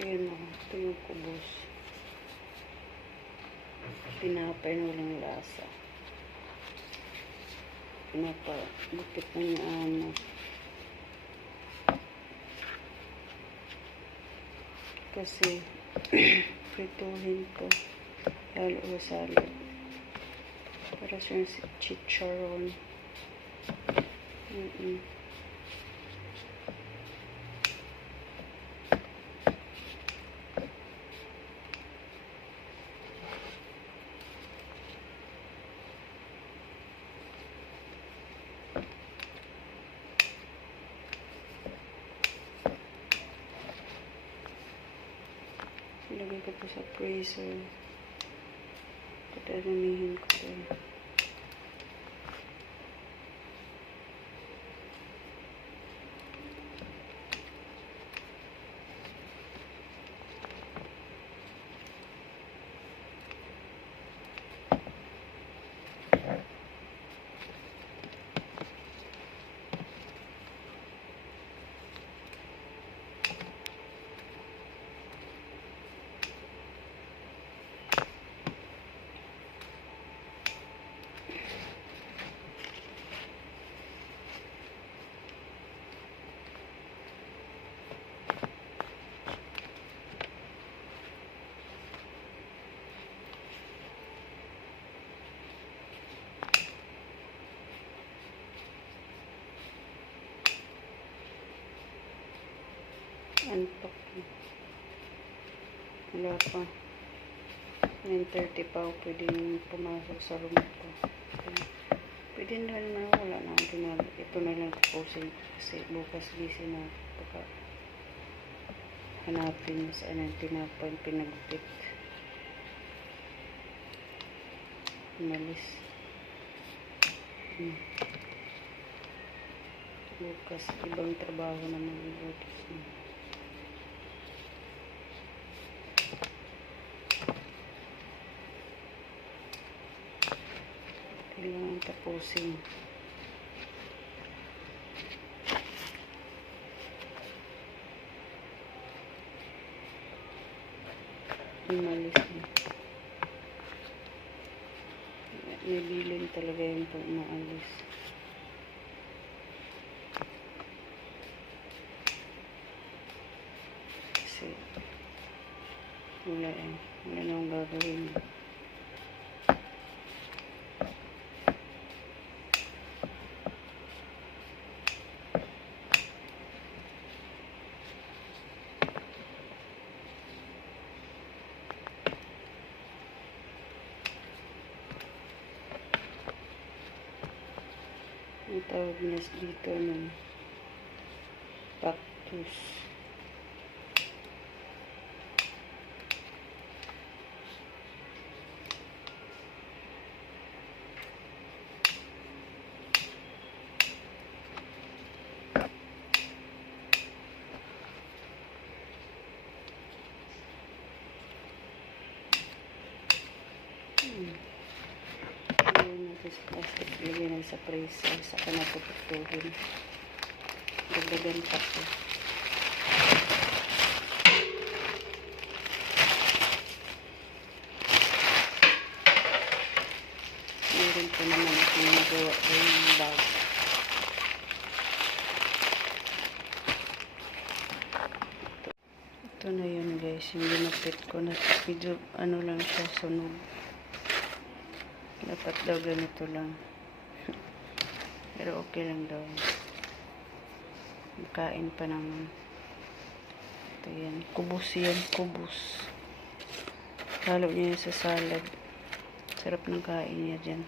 Ayun o, ito yung kubos. Pinapay na walang lasa. Pinapagupit na niya ano. Kasi, prituhin ko. Lalo sa salad. Para siyang si chicharon. Mm-mm. Ilagay ko po sa freezer. Padaramihin ko po. Antok. Wala pa. 9.30 pa ako pwedeng pumasok sa room ko. Pwede na naman. Wala na akong tinag. Ito na lang tapusin kasi bukas busy na. Baka hanapin saan ang tinapay pinagupit. Umalis. Hmm. Bukas, ibang trabaho naman bukas na. Tapusin. Umalis na. May bilin talaga yung pag maalis. Kasi wala eh. Wala na akong gagawin. Ang tawag na dito ng cactus. Hmm. Natin sa plastic. Lagyan natin sa freezer. Saka na puputuhin. Dagdagan pa po. Meron pa naman akong nagawa ko yung bag. Ito na yun guys. Yung ginapit ko na medyo ano lang siya sunog. Dapat daw ganito lang. Pero okay lang daw. Kain pa naman. Ito yan. Kubos yan. Kubos. Halo niya sa salad. Sarap ng kain niya dyan.